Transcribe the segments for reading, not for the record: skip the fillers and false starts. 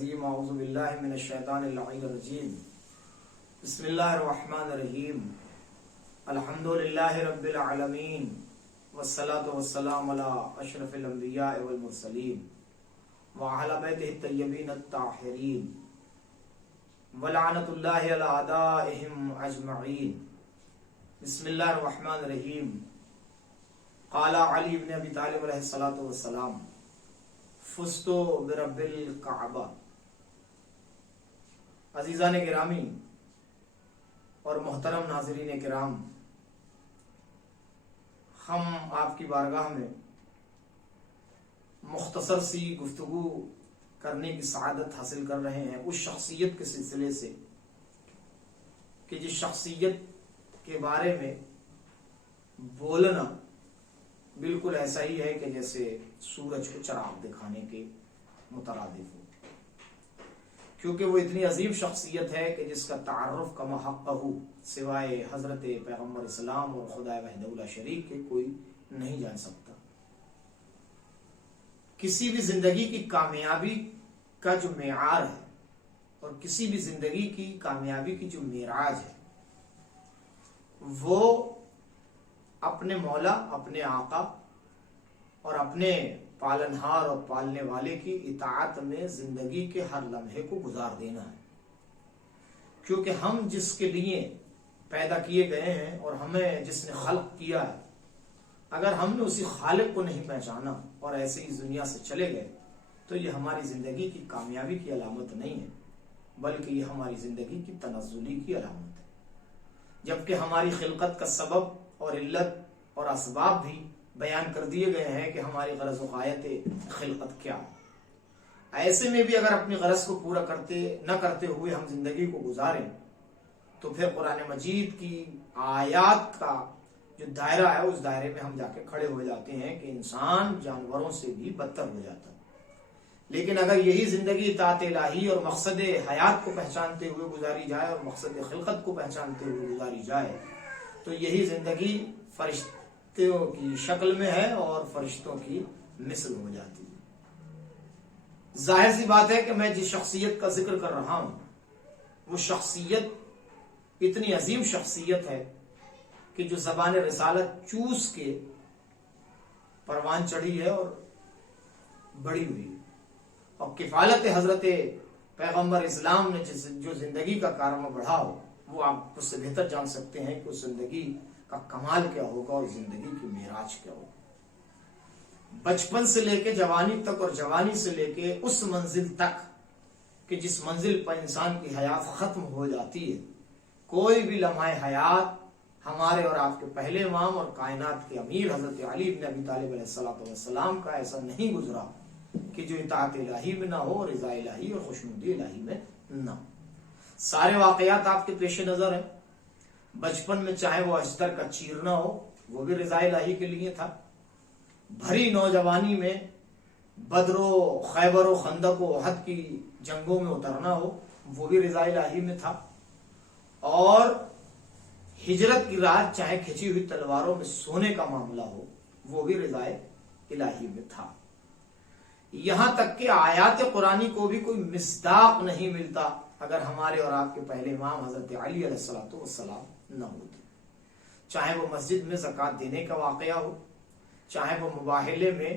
العظیم اعوذ باللہ من الشیطان اللعین الرجیم بسم اللہ الرحمن الرحیم الحمدللہ رب العالمین والصلاة والسلام علی اشرف الانبیاء والمرسلین وعلی بیتہ الطیبین الطاہرین ولعنت اللہ علی اعدائہم اجمعین. بسم اللہ الرحمن الرحیم. قال علی بن ابی طالب علیہ الصلوۃ والسلام فزت برب الکعبہ. عزیزان گرامی اور محترم ناظرین کرام، ہم آپ کی بارگاہ میں مختصر سی گفتگو کرنے کی سعادت حاصل کر رہے ہیں اس شخصیت کے سلسلے سے کہ جس شخصیت کے بارے میں بولنا بالکل ایسا ہی ہے کہ جیسے سورج کو چراغ دکھانے کے مترادف ہو، کیونکہ وہ اتنی عظیم شخصیت ہے کہ جس کا تعارف کما حقہ سوائے حضرت پیغمبر اسلام اور خدا وحدہ لا شریک کے کوئی نہیں جان سکتا. کسی بھی زندگی کی کامیابی کا جو معیار ہے اور کسی بھی زندگی کی کامیابی کی جو معراج ہے وہ اپنے مولا، اپنے آقا اور اپنے پالنہار اور پالنے والے کی اطاعت میں زندگی کے ہر لمحے کو گزار دینا ہے. کیونکہ ہم جس کے لیے پیدا کیے گئے ہیں اور ہمیں جس نے خلق کیا ہے، اگر ہم نے اسی خالق کو نہیں پہچانا اور ایسے ہی دنیا سے چلے گئے تو یہ ہماری زندگی کی کامیابی کی علامت نہیں ہے، بلکہ یہ ہماری زندگی کی تنزلی کی علامت ہے. جبکہ ہماری خلقت کا سبب اور علت اور اسباب بھی بیان کر دیے گئے ہیں کہ ہماری غرض و غایت خلقت کیا ہے. ایسے میں بھی اگر اپنی غرض کو پورا نہ کرتے ہوئے ہم زندگی کو گزاریں تو پھر قرآن مجید کی آیات کا جو دائرہ ہے اس دائرے میں ہم جا کے کھڑے ہو جاتے ہیں کہ انسان جانوروں سے بھی بدتر ہو جاتا ہے. لیکن اگر یہی زندگی اطاعت الہی اور مقصد حیات کو پہچانتے ہوئے گزاری جائے اور مقصد خلقت کو پہچانتے ہوئے گزاری جائے تو یہی زندگی فرشتوں کی شکل میں ہے اور فرشتوں کی مثل ہو جاتی ہے. ظاہر سی بات ہے کہ میں جس شخصیت کا ذکر کر رہا ہوں وہ شخصیت اتنی عظیم شخصیت ہے کہ جو زبان رسالت چوس کے پروان چڑھی ہے اور بڑی ہوئی، اور کفالت حضرت پیغمبر اسلام نے جو زندگی کا کارنامہ بڑھا ہو وہ آپ اس سے بہتر جان سکتے ہیں کہ اس زندگی کا کمال کیا ہوگا اور زندگی کی معراج کیا ہوگا. بچپن سے لے کے جوانی تک اور جوانی سے لے کے اس منزل تک کہ جس منزل پر انسان کی حیات ختم ہو جاتی ہے، کوئی بھی لمحہ حیات ہمارے اور آپ کے پہلے امام اور کائنات کے امیر حضرت علی بن ابی طالب علیہ السلام کا ایسا نہیں گزرا کہ جو اطاعت الہی میں نہ ہو اور رضا الہی اور خوشنودی الہی میں نہ ہو. سارے واقعات آپ کے پیش نظر ہیں. بچپن میں چاہے وہ اشتر کا چیرنا ہو وہ بھی رضا الہی کے لیے تھا، بھری نوجوانی میں بدر و خیبر و خندق و احد کی جنگوں میں اترنا ہو وہ بھی رضا الہی میں تھا، اور ہجرت کی رات چاہے کھچی ہوئی تلواروں میں سونے کا معاملہ ہو وہ بھی رضا الہی میں تھا. یہاں تک کہ آیات قرآنی کو بھی کوئی مصداق نہیں ملتا اگر ہمارے اور آپ کے پہلے امام حضرت علی علیہ السلام نہ ہوتے. چاہے وہ مسجد میں زکوٰۃ دینے کا واقعہ ہو، چاہے وہ مباہلے میں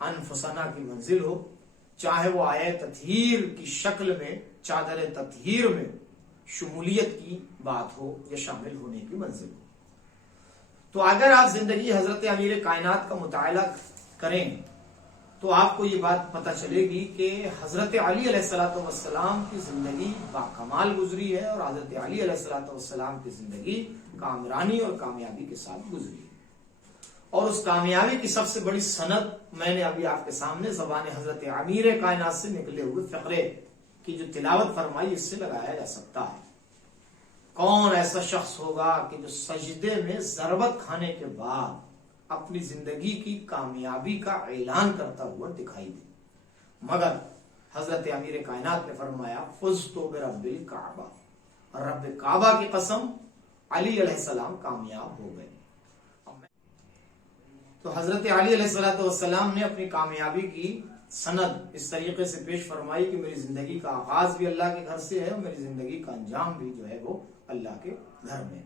انفسنا کی منزل ہو، چاہے وہ آیہ تطہیر کی شکل میں چادر تطہیر میں شمولیت کی بات ہو یا شامل ہونے کی منزل ہو. تو اگر آپ زندگی حضرت امیر کائنات کا مطالعہ کریں تو آپ کو یہ بات پتہ چلے گی کہ حضرت علی علیہ السلام کی زندگی باکمال گزری ہے اور حضرت علی علیہ السلام کی زندگی کامرانی اور کامیابی کے ساتھ گزری ہے. اور اس کامیابی کی سب سے بڑی سند میں نے ابھی آپ کے سامنے زبان حضرت امیر کائنات سے نکلے ہوئے فقرے کی جو تلاوت فرمائی اس سے لگایا جا سکتا ہے. کون ایسا شخص ہوگا کہ جو سجدے میں ضربت کھانے کے بعد اپنی زندگی کی کامیابی کا اعلان کرتا ہوا دکھائی دے، مگر حضرت امیر کائنات نے فرمایا فزت برب الکعبہ، رب کعبہ کی قسم علی علیہ السلام کامیاب ہو گئے. تو حضرت علی علیہ السلام نے اپنی کامیابی کی سند اس طریقے سے پیش فرمائی کہ میری زندگی کا آغاز بھی اللہ کے گھر سے ہے اور میری زندگی کا انجام بھی جو ہے وہ اللہ کے گھر میں.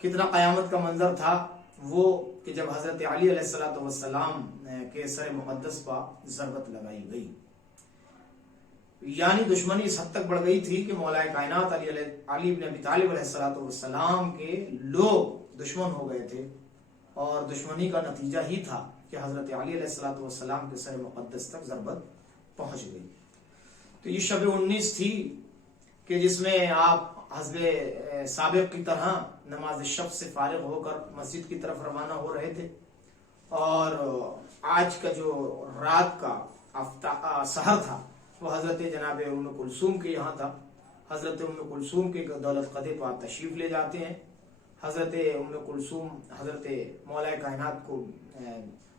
کتنا قیامت کا منظر تھا وہ کہ جب حضرت علی علیہ السلام کے سر مقدس پر ضربت لگائی گئی، یعنی دشمنی اس حد تک بڑھ گئی تھی کہ مولا کائنات علی بن ابی طالب علیہ السلام کے لوگ دشمن ہو گئے تھے، اور دشمنی کا نتیجہ ہی تھا کہ حضرت علی علیہ السلام کے سر مقدس تک ضربت پہنچ گئی. تو یہ شب 19 تھی کہ جس میں آپ حسب سابق کی طرح نماز شب سے فارغ ہو کر مسجد کی طرف روانہ ہو رہے تھے، اور آج کا جو رات کا سحر تھا وہ حضرت جناب ام کلثوم کے یہاں تھا. حضرت ام کلثوم کے دولت قدے پر آپ تشریف لے جاتے ہیں. حضرت ام کلثوم حضرت مولا کائنات کو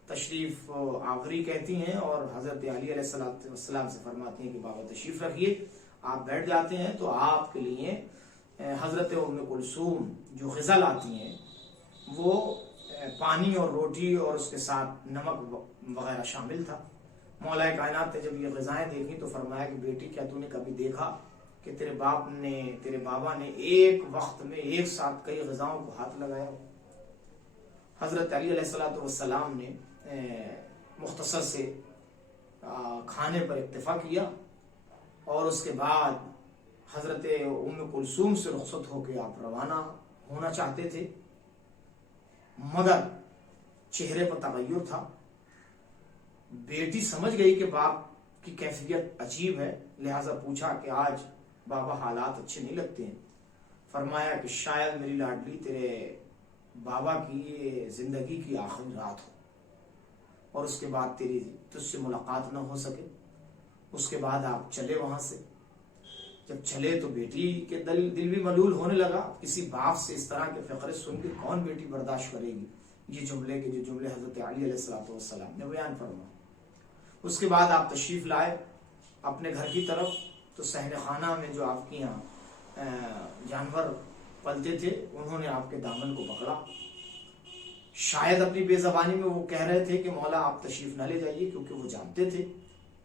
تشریف آوری کہتی ہیں، اور حضرت علی علیہ السلام سے فرماتی ہیں کہ بابا تشریف رکھیے. آپ بیٹھ جاتے ہیں تو آپ کے لیے حضرت ام کلثوم جو غذا لاتی ہیں وہ پانی اور روٹی اور اس کے ساتھ نمک وغیرہ شامل تھا. مولا کائنات نے جب یہ غذائیں دیکھی تو فرمایا کہ بیٹی کیا تو نے کبھی دیکھا کہ تیرے بابا نے ایک وقت میں ایک ساتھ کئی غذاؤں کو ہاتھ لگایا؟ حضرت علی علیہ السلام نے مختصر سے کھانے پر اکتفا کیا، اور اس کے بعد حضرت ام کلثوم سے رخصت ہو کے آپ روانہ ہونا چاہتے تھے، مگر چہرے پر تغیر تھا. بیٹی سمجھ گئی کہ باپ کی کیفیت عجیب ہے، لہذا پوچھا کہ آج بابا حالات اچھے نہیں لگتے ہیں. فرمایا کہ شاید میری لاڈلی تیرے بابا کی زندگی کی آخری رات ہو، اور اس کے بعد تیری تجھ سے ملاقات نہ ہو سکے. اس کے بعد آپ چلے وہاں سے. جب چلے تو بیٹی کے دل بھی ملول ہونے لگا. کسی باپ سے اس طرح کے فقرے سن کے کون بیٹی برداشت کرے گی؟ یہ جملے حضرت علی علیہ السلام نے بیان فرمائے. اس کے بعد آپ تشریف لائے اپنے گھر کی طرف. تو صحن خانہ میں جو آپ کے یہاں جانور پلتے تھے انہوں نے آپ کے دامن کو پکڑا. شاید اپنی بے زبانی میں وہ کہہ رہے تھے کہ مولا آپ تشریف نہ لے جائیے، کیونکہ وہ جانتے تھے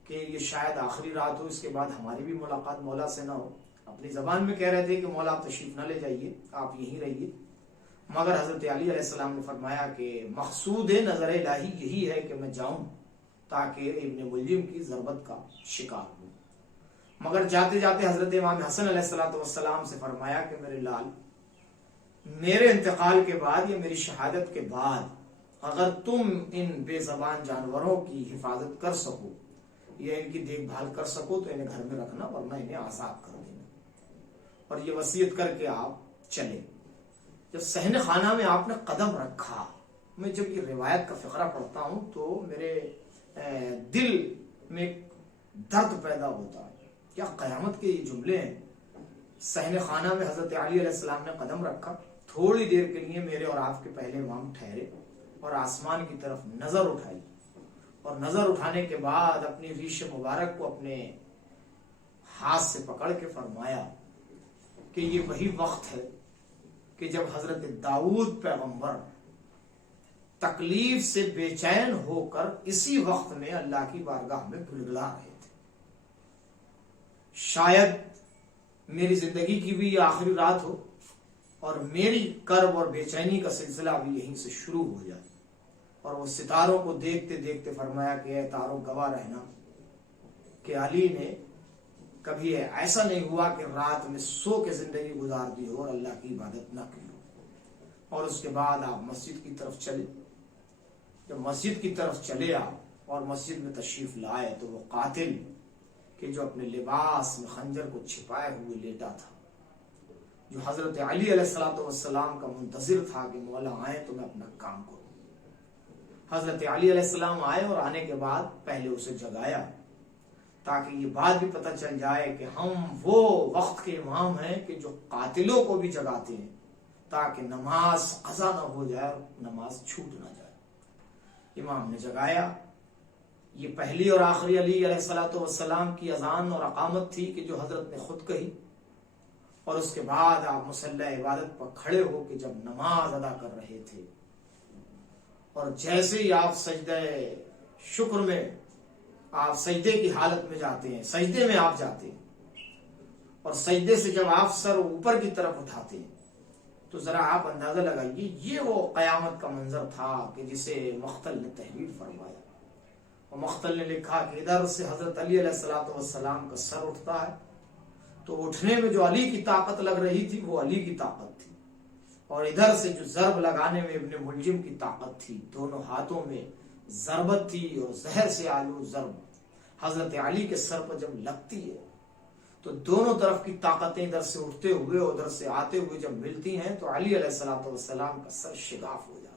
کہ یہ شاید آخری رات ہو، اس کے بعد ہماری بھی ملاقات مولا سے نہ ہو. اپنی زبان میں کہہ رہے تھے کہ مولا آپ تشریف نہ لے جائیے، آپ یہیں رہیے. مگر حضرت علی علیہ السلام نے فرمایا کہ مقصود نظر الہی یہی ہے کہ میں جاؤں تاکہ ابن ملجم کی ضربت کا شکار ہوں. مگر جاتے جاتے حضرت امام حسن علیہ السلام سے فرمایا کہ میرے لال، میرے انتقال کے بعد یا میری شہادت کے بعد اگر تم ان بے زبان جانوروں کی حفاظت کر سکو یا ان کی دیکھ بھال کر سکو تو انہیں گھر میں رکھنا، ورنہ انہیں آزاد کر دینا. اور یہ وصیت کر کے آپ چلے. جب صحن خانہ میں آپ نے قدم رکھا، میں جب یہ روایت کا فقرہ پڑھتا ہوں تو میرے دل میں درد پیدا ہوتا ہے. کیا قیامت کے یہ جملے ہیں. صحن خانہ میں حضرت علی علیہ السلام نے قدم رکھا. تھوڑی دیر کے لیے میرے اور آپ کے پہلے امام ٹھہرے اور آسمان کی طرف نظر اٹھائی، اور نظر اٹھانے کے بعد اپنی ریش مبارک کو اپنے ہاتھ سے پکڑ کے فرمایا کہ یہ وہی وقت ہے کہ جب حضرت داؤد پیغمبر تکلیف سے بے چین ہو کر اسی وقت میں اللہ کی بارگاہ میں گلگلا رہے تھے. شاید میری زندگی کی بھی یہ آخری رات ہو اور میری کرب اور بے چینی کا سلسلہ بھی یہیں سے شروع ہو جائے. اور وہ ستاروں کو دیکھتے دیکھتے فرمایا کہ اے تاروں گواہ رہنا کہ علی نے کبھی ایسا نہیں ہوا کہ رات میں سو کے زندگی گزار دی ہو اور اللہ کی عبادت نہ کی ہو. اور اس کے بعد آپ مسجد کی طرف چلے. جب مسجد کی طرف چلے آپ اور مسجد میں تشریف لائے تو وہ قاتل کہ جو اپنے لباس میں خنجر کو چھپائے ہوئے لیٹا تھا، جو حضرت علی علیہ السلام کا منتظر تھا کہ مولا آئے تو میں اپنا کام کروں. حضرت علی علیہ السلام آئے اور آنے کے بعد پہلے اسے جگایا تاکہ یہ بات بھی پتہ چل جائے کہ ہم وہ وقت کے امام ہیں کہ جو قاتلوں کو بھی جگاتے ہیں تاکہ نماز قضا نہ ہو جائے اور نماز چھوٹ نہ جائے. امام نے جگایا. یہ پہلی اور آخری علی علیہ السلام کی اذان اور اقامت تھی کہ جو حضرت نے خود کہی. اور اس کے بعد آپ مصلی عبادت پر کھڑے ہو کے جب نماز ادا کر رہے تھے اور جیسے ہی آپ سجدہ شکر میں آپ سجدے کی حالت میں جاتے ہیں، سجدے میں آپ جاتے ہیں، اور سجدے سے جب آپ سر اوپر کی طرف اٹھاتے ہیں تو ذرا آپ اندازہ لگائیے یہ وہ قیامت کا منظر تھا کہ جسے مختل نے تحریر فرمایا. اور مختل نے لکھا کہ ادھر سے حضرت علی علیہ السلام کا سر اٹھتا ہے تو اٹھنے میں جو علی کی طاقت لگ رہی تھی وہ علی کی طاقت تھی، اور ادھر سے جو ضرب لگانے میں ابن ملجم کی طاقت تھی، دونوں ہاتھوں میں ضربت تھی اور زہر سے آلود ضرب حضرت علی کے سر پر جب لگتی ہے تو دونوں طرف کی طاقتیں ادھر سے اٹھتے ہوئے اور ادھر سے آتے ہوئے جب ملتی ہیں تو علی علیہ السلام کا سر شگاف ہو جاتا ہے.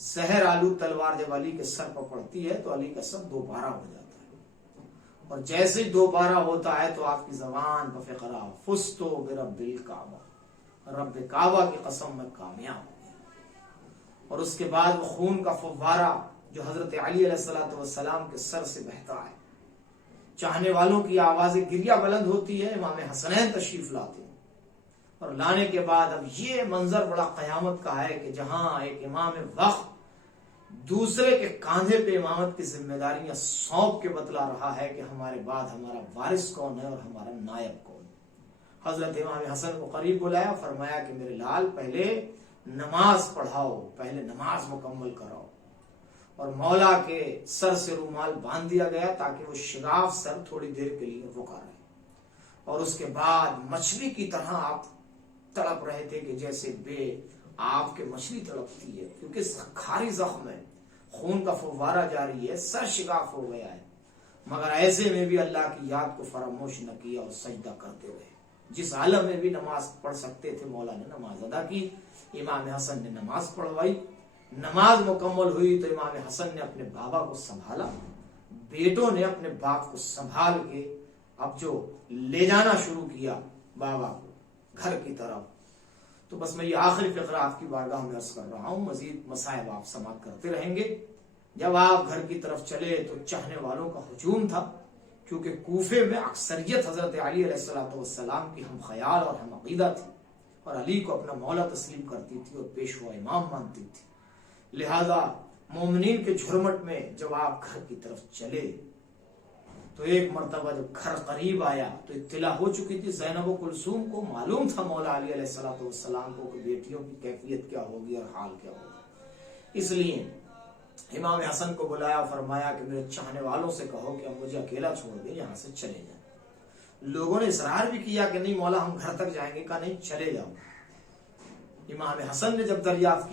زہر آلود تلوار جب علی کے سر پر پڑتی ہے تو علی کا سر دوبارہ ہو جاتا ہے، اور جیسے ہی دوبارہ ہوتا ہے تو آپ کی زبان پر فقرا فستو برب الکعبہ، رب کعبہ کی قسم میں کامیاب ہو گیا. اور اس کے بعد وہ خون کا فوارہ جو حضرت علی علیہ السلام کے سر سے بہتا ہے، چاہنے والوں کی آوازیں گریہ بلند ہوتی ہے. امام حسنین تشریف لاتے ہیں، اور لانے کے بعد اب یہ منظر بڑا قیامت کا ہے کہ جہاں ایک امام وقت دوسرے کے کاندھے پہ امامت کی ذمہ داریاں سونپ کے بتلا رہا ہے کہ ہمارے بعد ہمارا وارث کون ہے اور ہمارا نائب کون. حضرت امام حسن کو قریب بلایا، فرمایا کہ میرے لال پہلے نماز پڑھاؤ، پہلے نماز مکمل کراؤ. اور مولا کے سر سے رومال باندھ دیا گیا تاکہ وہ شگاف سر تھوڑی دیر کے لیے رکا رہے. اور اس کے بعد مچھلی کی طرح آپ تڑپ رہے تھے کہ جیسے بے آپ کے مچھلی تڑپتی ہے، کیونکہ کھاری زخم ہے، خون کا فوارہ جاری ہے، سر شگاف ہو گیا ہے. مگر ایسے میں بھی اللہ کی یاد کو فراموش نہ کیا اور سجدہ کرتے رہے. جس عالم میں بھی نماز پڑھ سکتے تھے مولا نے نماز ادا کی. امام حسن نے نماز پڑھوائی. نماز مکمل ہوئی تو امام حسن نے اپنے بابا کو سنبھالا، بیٹوں نے اپنے باپ کو سنبھال کے اب جو لے جانا شروع کیا بابا کو گھر کی طرف. تو بس میں یہ آخری فقرہ آپ کی بارگاہ میں عرض کر رہا ہوں، مزید مسائب آپ سماعت کرتے رہیں گے. جب آپ گھر کی طرف چلے تو چاہنے والوں کا ہجوم تھا، کیونکہ کوفے میں اکثریت حضرت علی علیہ السلام کی ہم خیال اور ہم عقیدہ تھی، اور علی کو اپنا مولا تسلیم کرتی تھی اور پیشوا امام مانتی تھی. لہذا مومنین کے جھرمٹ میں جب آپ گھر کی طرف چلے تو ایک مرتبہ جب گھر قریب آیا تو اطلاع ہو چکی تھی زینب و کلثوم کو، معلوم تھا مولا علی علیہ السلام کو کہ بیٹیوں کی کیفیت کیا ہوگی اور حال کیا ہوگا. اس لیے امام حسن کو بلایا، فرمایا کہ میرے چاہنے والوں سے کہو کہ اب مجھے اکیلا چھوڑ دیں، یہاں سے چلے جائیں. لوگوں نے اصرار بھی کیا کہ نہیں مولا ہم گھر تک جائیں گے، کہا نہیں چلے جاؤ. امام حسن نے جب دریافت کیا